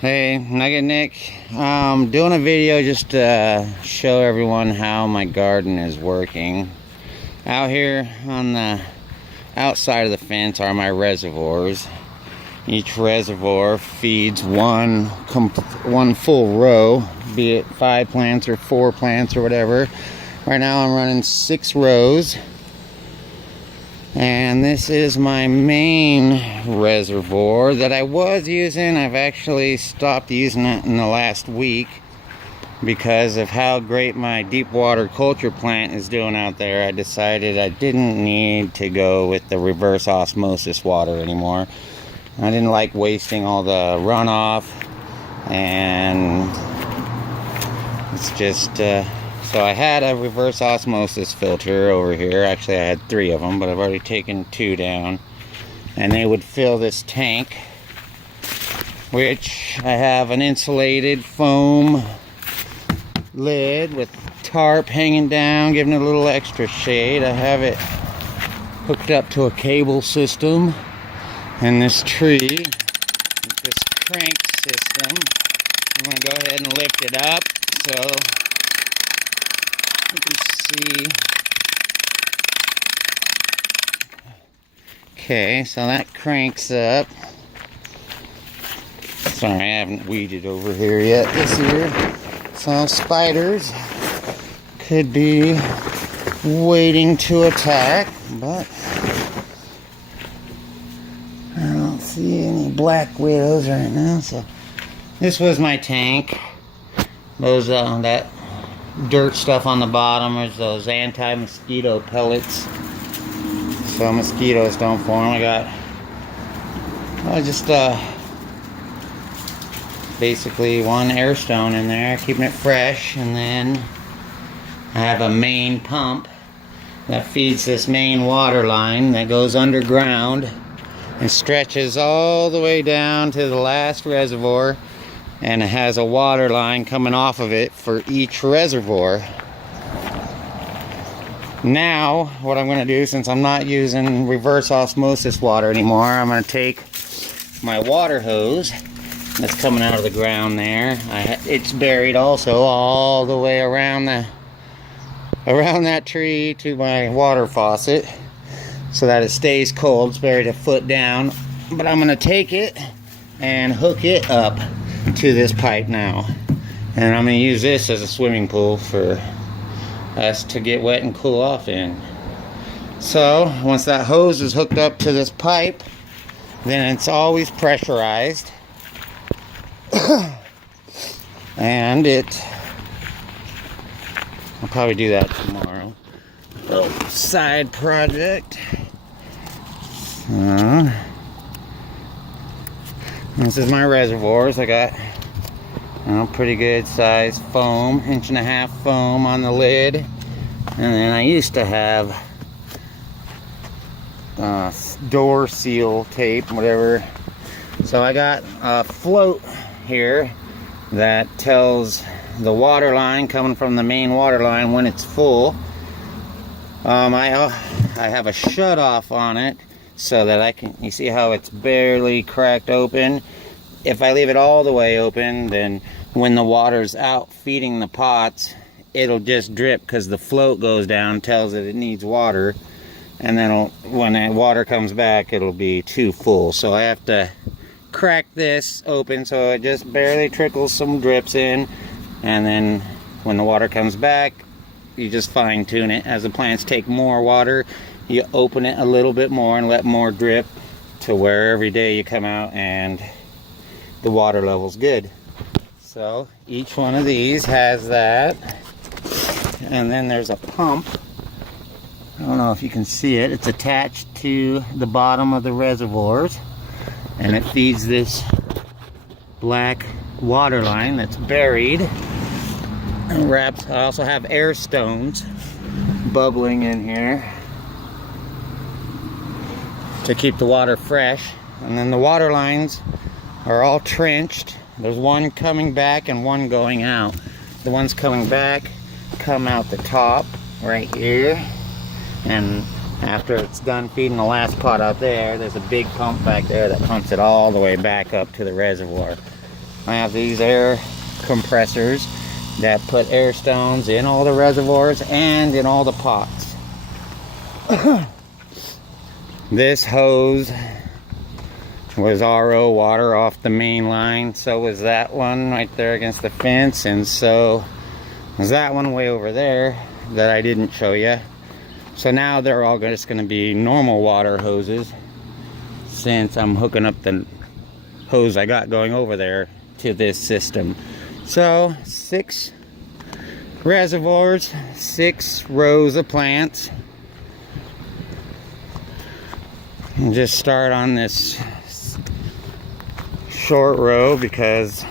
Hey, Nugget Nick. Doing a video just to show everyone how my garden is working. Out here on the outside of the fence are my reservoirs. Each reservoir feeds one full row, be it 5 plants or 4 plants or whatever. Right now I'm running 6 rows. And this is my main reservoir that I was using. I've actually stopped using it in the last week because of how great my deep water culture plant is doing out there. I decided I didn't need to go with the reverse osmosis water anymore. I didn't like wasting all the runoff, and it's just so I had a reverse osmosis filter over here. Actually, I had 3 of them, but I've already taken 2 down. And they would fill this tank, which I have an insulated foam lid with tarp hanging down, giving it a little extra shade. I have it hooked up to a cable system. And this tree, with this crank system, I'm going to go ahead and lift it up so you can see. Okay, so that cranks up. Sorry, I haven't weeded over here yet this year. So spiders could be waiting to attack, but I don't see any black widows right now. So this was my tank. Those that dirt stuff on the bottom is those anti-mosquito pellets, so mosquitoes don't form. I got just basically 1 air stone in there, keeping it fresh. And then I have a main pump that feeds this main water line that goes underground and stretches all the way down to the last reservoir, and it has a water line coming off of it for each reservoir. Now, what I'm going to do, since I'm not using reverse osmosis water anymore, I'm going to take my water hose that's coming out of the ground there. It's buried also all the way around that tree to my water faucet, so that it stays cold. It's buried a foot down, but I'm going to take it and hook it up to this pipe now, and I'm going to use this as a swimming pool for us to get wet and cool off in. So once that hose is hooked up to this pipe, then it's always pressurized and I'll probably do that tomorrow. Side project. This is my reservoirs. I got pretty good size foam, 1.5 inch foam on the lid, and then I used to have door seal tape, whatever. So I got a float here that tells the water line coming from the main water line when it's full. I have a shut off on it so that you see how it's barely cracked open. If I leave it all the way open, then when the water's out feeding the pots, it'll just drip because the float goes down, tells it needs water, and then when that water comes back, it'll be too full. So I have to crack this open so it just barely trickles some drips in, and then when the water comes back, you just fine tune it. As the plants take more water, you open it a little bit more and let more drip, to where every day you come out and the water level's good. So each one of these has that, and then there's a pump. I don't know if you can see it. It's attached to the bottom of the reservoirs, and it feeds this black water line that's buried and wraps. I also have air stones bubbling in here to keep the water fresh. And then the water lines are all trenched. There's one coming back and one going out. The ones coming back come out the top right here, and after it's done feeding the last pot out there, there's a big pump back there that pumps it all the way back up to the reservoir. I have these air compressors that put air stones in all the reservoirs and in all the pots. This hose was RO water off the main line. So was that one right there against the fence, and so was that one way over there that I didn't show you. So now they're all just going to be normal water hoses, since I'm hooking up the hose I got going over there to this system. So 6 reservoirs, 6 rows of plants. And just start on this short row because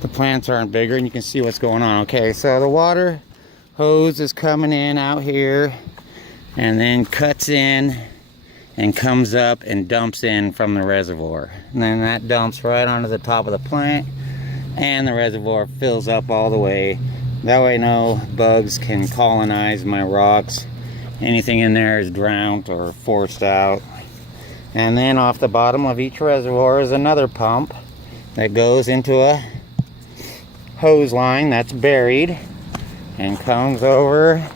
the plants aren't bigger and you can see what's going on. Okay, so the water hose is coming in out here and then cuts in and comes up and dumps in from the reservoir, and then that dumps right onto the top of the plant, and the reservoir fills up all the way. That way no bugs can colonize my rocks. Anything in there is drowned or forced out. And then off the bottom of each reservoir is another pump that goes into a hose line that's buried and comes over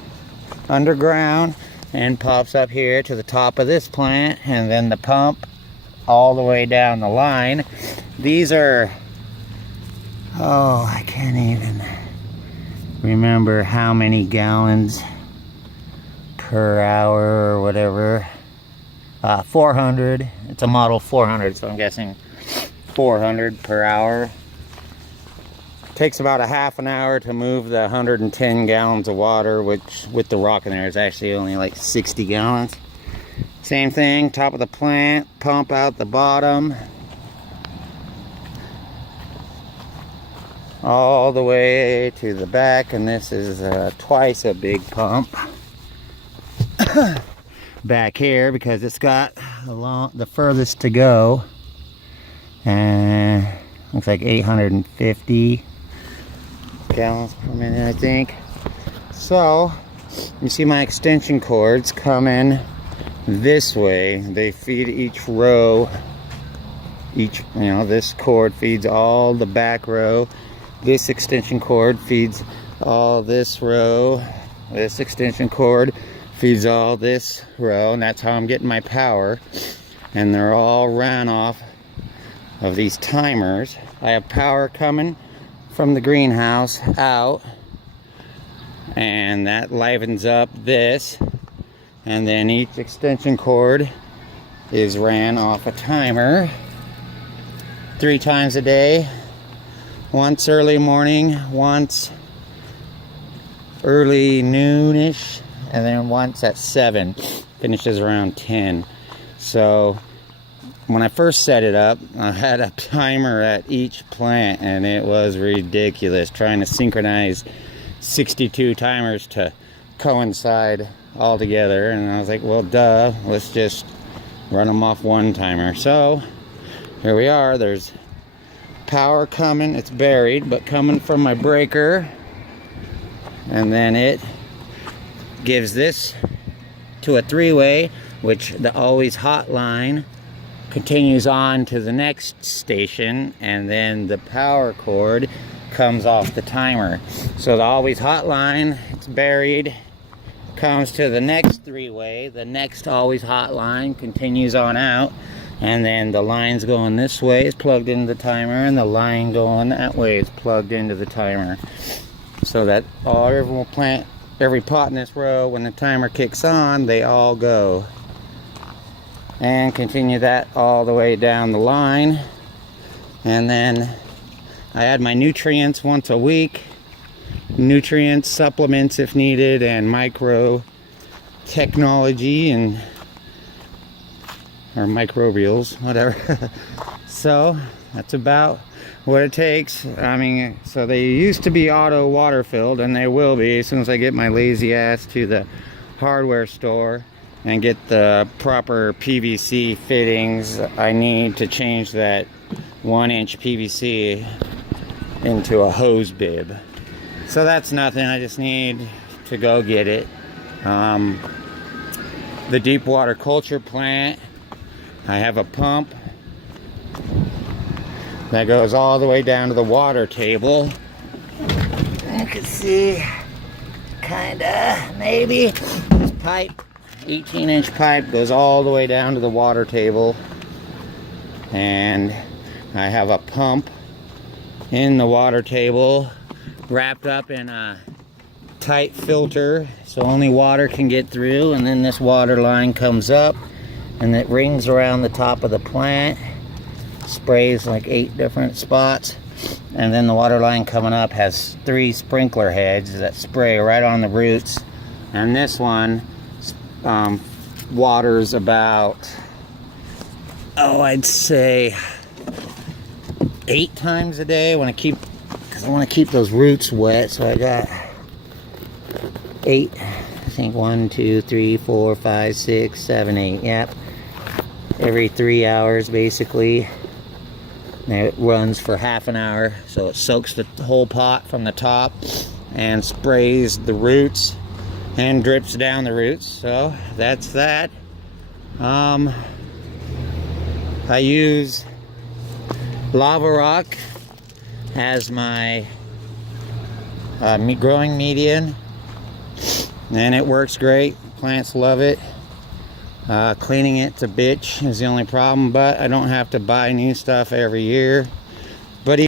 underground and pops up here to the top of this plant, and then the pump all the way down the line. These are, oh, I can't even remember how many gallons per hour or whatever. 400. It's a model 400, so I'm guessing 400 per hour. Takes about a half an hour to move the 110 gallons of water, which with the rock in there is actually only like 60 gallons. Same thing, top of the plant, pump out the bottom all the way to the back, and this is twice a big pump back here because it's got the furthest to go, and looks like 850 gallons per minute, I think. So you see my extension cords coming this way. They feed each row, this cord feeds all the back row. This extension cord feeds all this row. This extension cord feeds all this row, and that's how I'm getting my power. And they're all ran off of these timers. I have power coming from the greenhouse out, and that livens up this, and then each extension cord is ran off a timer 3 times a day. Once early morning, once early noonish, and then once at 7. Finishes around 10. So when I first set it up, I had a timer at each plant, and it was ridiculous trying to synchronize 62 timers to coincide all together. And I was like, well, duh, let's just run them off one timer. So here we are. There's power coming. It's buried, but coming from my breaker, and then it gives this to a 3-way, which the always hot line continues on to the next station, and then the power cord comes off the timer. So the always hot line, it's buried, comes to the next 3-way, the next always hot line continues on out, and then the lines going this way is plugged into the timer, and the line going that way is plugged into the timer. So that every pot in this row, when the timer kicks on, they all go. And continue that all the way down the line. And then I add my nutrients once a week. Nutrients, supplements if needed, and micro technology or microbials, whatever. So that's about what it takes. I mean, so they used to be auto water filled, and they will be as soon as I get my lazy ass to the hardware store and get the proper PVC fittings I need to change that 1-inch PVC into a hose bib. So that's nothing, I just need to go get it. The deep water culture plant, I have a pump that goes all the way down to the water table. You can see, kinda, maybe, this pipe, 18-inch pipe, goes all the way down to the water table. And I have a pump in the water table wrapped up in a tight filter so only water can get through, and then this water line comes up and it rings around the top of the plant, sprays like 8 different spots, and then the water line coming up has 3 sprinkler heads that spray right on the roots. And this one waters about, I'd say 8 times a day because I want to keep those roots wet. So I got 8, I think 1, 2, 3, 4, 5, 6, 7, 8, yep, every 3 hours basically. And it runs for half an hour, so it soaks the whole pot from the top and sprays the roots and drips down the roots. So that's that. I use lava rock as my growing medium, and it works great. Plants love it. Cleaning it's a bitch is the only problem, but I don't have to buy new stuff every year.